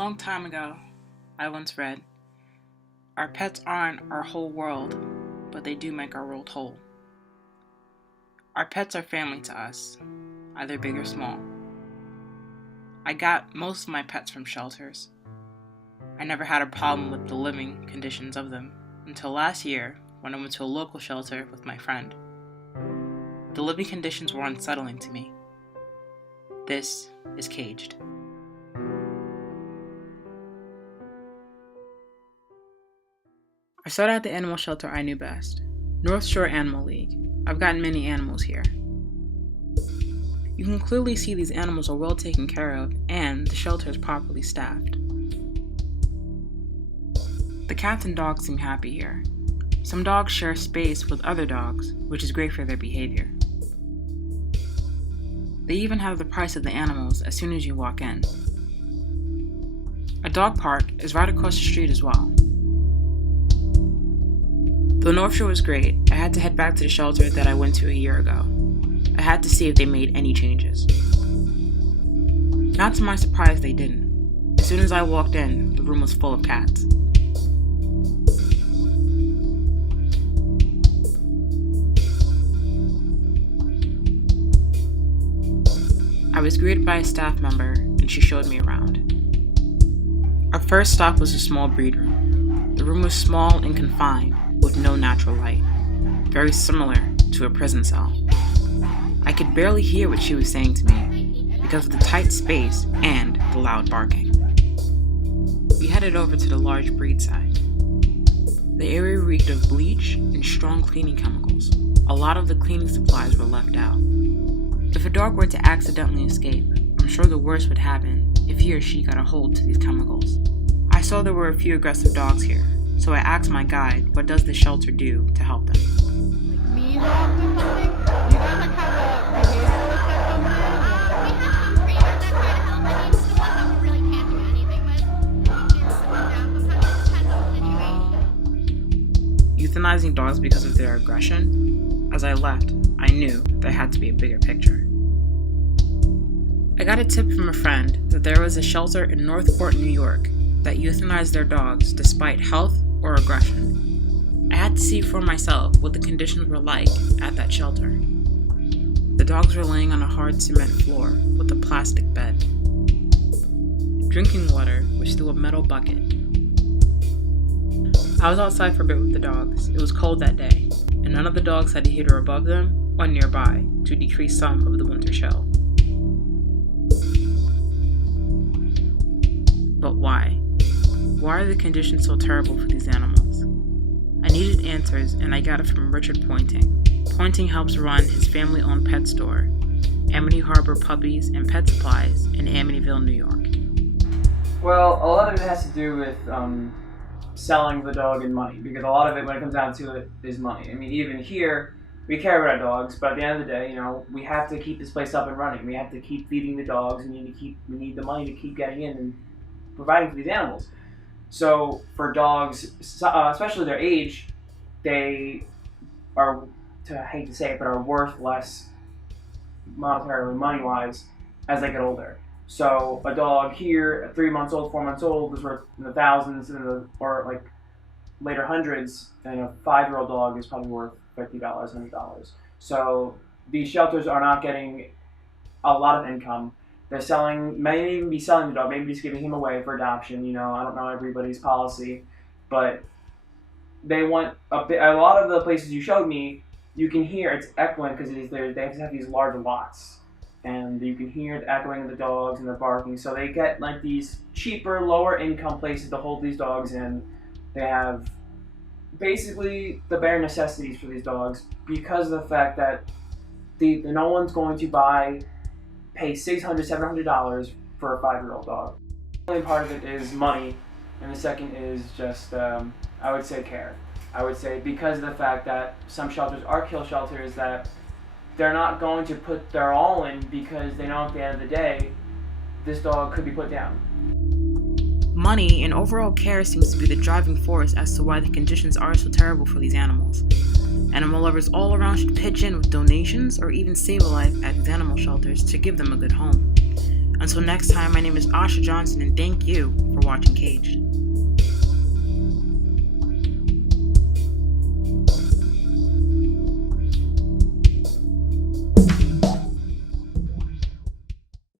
long time ago, I once read, "Our pets aren't our whole world, but they do make our world whole." Our pets are family to us, either big or small. I got most of my pets from shelters. I never had a problem with the living conditions of them until last year when I went to a local shelter with my friend. The living conditions were unsettling to me. This is Caged. I started at the animal shelter I knew best, North Shore Animal League. I've gotten many animals here. You can clearly see these animals are well taken care of and the shelter is properly staffed. The cats and dogs seem happy here. Some dogs share space with other dogs, which is great for their behavior. They even have the price of the animals as soon as you walk in. A dog park is right across the street as well. Though North Shore was great, I had to head back to the shelter that I went to a year ago. I had to see if they made any changes. Not to my surprise, they didn't. As soon as I walked in, the room was full of cats. I was greeted by a staff member, and she showed me around. Our first stop was a small breed room. The room was small and confined, with no natural light, very similar to a prison cell. I could barely hear what she was saying to me because of the tight space and the loud barking. We headed over to the large breed side. The area reeked of bleach and strong cleaning chemicals. A lot of the cleaning supplies were left out. If a dog were to accidentally escape, I'm sure the worst would happen if he or she got a hold to these chemicals. I saw there were a few aggressive dogs here, so I asked my guide, what does the shelter do to help them? Mean dogs or something? You guys have a behavioralist that comes in? We have some trainers that try to help. I mean, the one that we really can't do anything with. Euthanizing dogs because of their aggression? As I left, I knew there had to be a bigger picture. I got a tip from a friend that there was a shelter in Northport, New York, that euthanized their dogs despite health or aggression. I had to see for myself what the conditions were like at that shelter. The dogs were laying on a hard cement floor with a plastic bed. Drinking water was through a metal bucket. I was outside for a bit with the dogs. It was cold that day, and none of the dogs had a heater above them or nearby to decrease some of the winter chill. But why? Why are the conditions so terrible for these animals? I needed answers, and I got it from Richard Pointing. Pointing helps run his family-owned pet store, Amity Harbor Puppies and Pet Supplies in Amityville, New York. Well, a lot of it has to do with selling the dog and money, because a lot of it, when it comes down to it, is money. I mean, even here, we care about our dogs, but at the end of the day, we have to keep this place up and running. We have to keep feeding the dogs. We need the money to keep getting in and providing for these animals. So for dogs, especially their age, they are, I hate to say it, but are worth less monetarily, money-wise, as they get older. So a dog here, at 3 months old, 4 months old, is worth in the thousands, or like later hundreds, and a 5-year-old dog is probably worth $50, $100. So these shelters are not getting a lot of income. They're may even be selling the dog, maybe just giving him away for adoption. I don't know everybody's policy, but they want a lot of the places you showed me, you can hear it's echoing because they have to have these large lots, and you can hear the echoing of the dogs and the barking. So they get like these cheaper, lower income places to hold these dogs in. They have basically the bare necessities for these dogs because of the fact that no one's going to pay $600, $700 for a 5-year-old dog. The only part of it is money, and the second is just, I would say, care. I would say because of the fact that some shelters are kill shelters, that they're not going to put their all in because they know at the end of the day, this dog could be put down. Money and overall care seems to be the driving force as to why the conditions are so terrible for these animals. Animal lovers all around should pitch in with donations or even save a life at these animal shelters to give them a good home. Until next time, my name is Asha Johnson, and thank you for watching Caged.